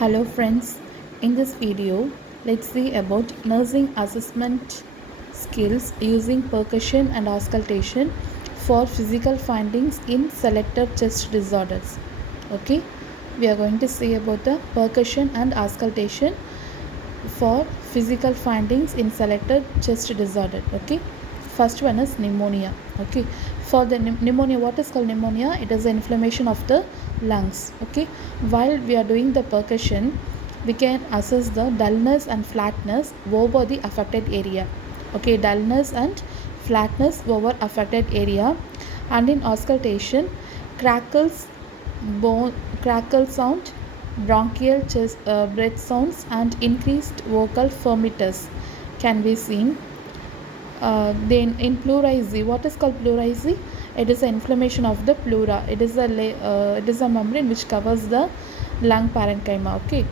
Hello friends, in this video let's see about nursing assessment skills using percussion and auscultation for physical findings in selected chest disorders. Okay, we are going to see about the percussion and auscultation for physical findings in selected chest disorder. Okay, first one is pneumonia. Okay, for the pneumonia, what is called pneumonia? It is the inflammation of the lungs. Okay, while we are doing the percussion, we can assess the dullness and flatness over the affected area. Okay, dullness and flatness over affected area. And in auscultation, crackles, bone crackle sound, bronchial chest, breath sounds, and increased vocal firmness can be seen. Then in pleurisy, what is called pleurisy? It is an inflammation of the pleura. It is a membrane which covers the lung parenchyma. Okay.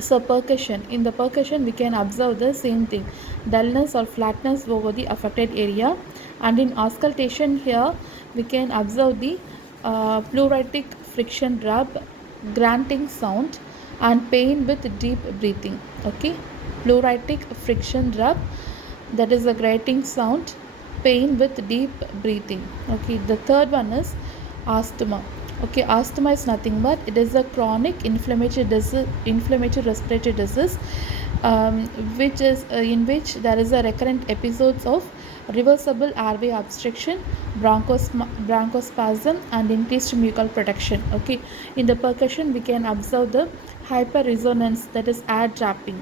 So percussion. In the percussion, we can observe the same thing, dullness or flatness over the affected area. And in auscultation here, we can observe the pleuritic friction rub, grunting sound, and pain with deep breathing. Okay, pleuritic friction rub, that is a grating sound, pain with deep breathing. Okay, the third one is asthma. Okay, asthma is nothing but it is a chronic inflammatory respiratory disease, which is in which there is a recurrent episodes of reversible airway obstruction, bronchospasm, and increased mucal protection. Okay, in the percussion we can observe the hyperresonance, that is air trapping.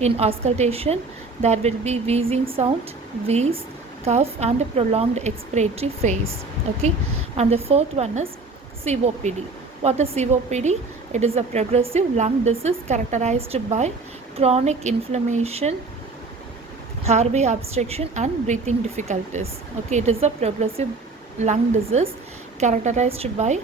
In auscultation, there will be wheezing sound, wheeze, cough, and a prolonged expiratory phase. Okay, and the fourth one is COPD. What is COPD? It is a progressive lung disease characterized by chronic inflammation, airway obstruction, and breathing difficulties. Okay, it is a progressive lung disease characterized by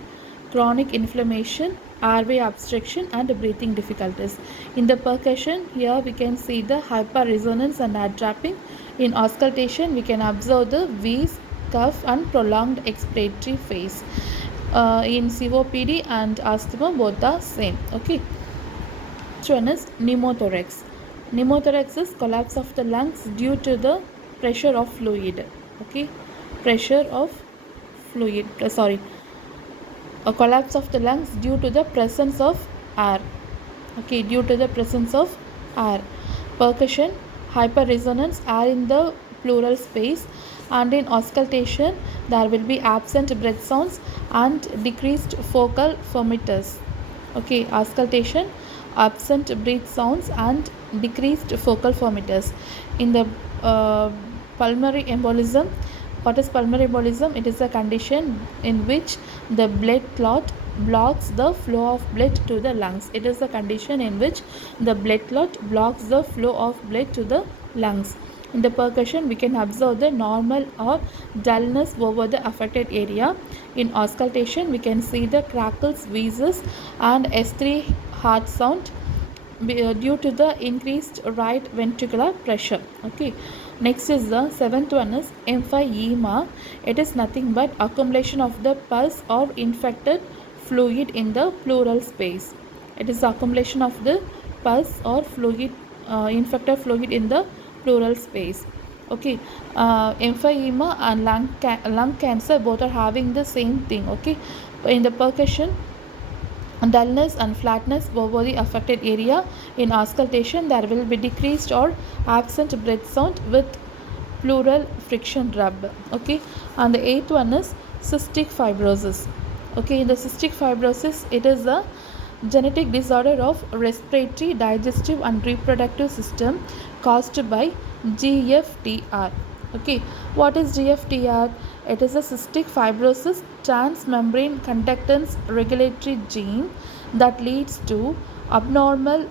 chronic inflammation, airway obstruction, and breathing difficulties. In the percussion, here we can see the hyperresonance and air trapping. In auscultation, we can observe the wheeze, cough, and prolonged expiratory phase. In COPD and asthma, both are same. Okay. Next one is pneumothorax. Pneumothorax is collapse of the lungs due to the pressure of fluid. Okay, pressure of fluid. A collapse of the lungs due to the presence of air. Okay, due to the presence of air. Percussion, hyperresonance, air in the pleural space, and in auscultation there will be absent breath sounds and decreased focal firmness. Okay, auscultation, absent breath sounds and decreased focal firmness. In the pulmonary embolism, what is pulmonary embolism? It is a condition in which the blood clot blocks the flow of blood to the lungs. It is a condition in which the blood clot blocks the flow of blood to the lungs. In the percussion, we can observe the normal or dullness over the affected area. In auscultation, we can see the crackles, wheezes, and S3 heart sound due to the increased right ventricular pressure. Okay, next is the seventh one is emphysema. It is nothing but accumulation of the pus or infected fluid in the pleural space. It is accumulation of the pus or fluid, infected fluid in the pleural space. Okay, emphysema and lung cancer both are having the same thing. Okay, in the percussion, dullness and flatness over the affected area. In auscultation, there will be decreased or absent breath sound with pleural friction rub. Okay, and the eighth one is cystic fibrosis. Okay, in the cystic fibrosis, it is a genetic disorder of respiratory, digestive, and reproductive system caused by GFTR. Okay, what is GFTR? It is a cystic fibrosis transmembrane conductance regulatory gene that leads to abnormal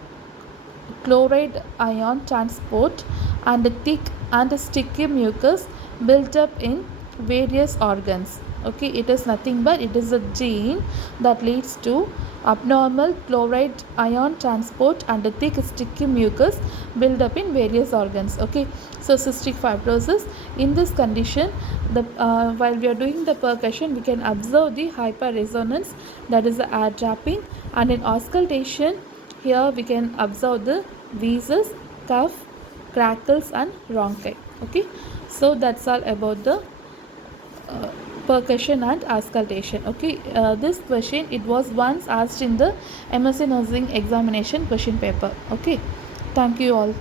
chloride ion transport and thick and sticky mucus built up in various organs. Okay, it is nothing but it is a gene that leads to abnormal chloride ion transport and a thick sticky mucus build up in various organs. Okay, so cystic fibrosis, in this condition, the while we are doing the percussion, we can observe the hyperresonance, that is the air trapping, and in auscultation Here we can observe the wheezes, cough, crackles and rhonchi. Okay, so that's all about the percussion and auscultation. Okay, this question it was once asked in the MSc Nursing examination question paper. Okay, thank you all.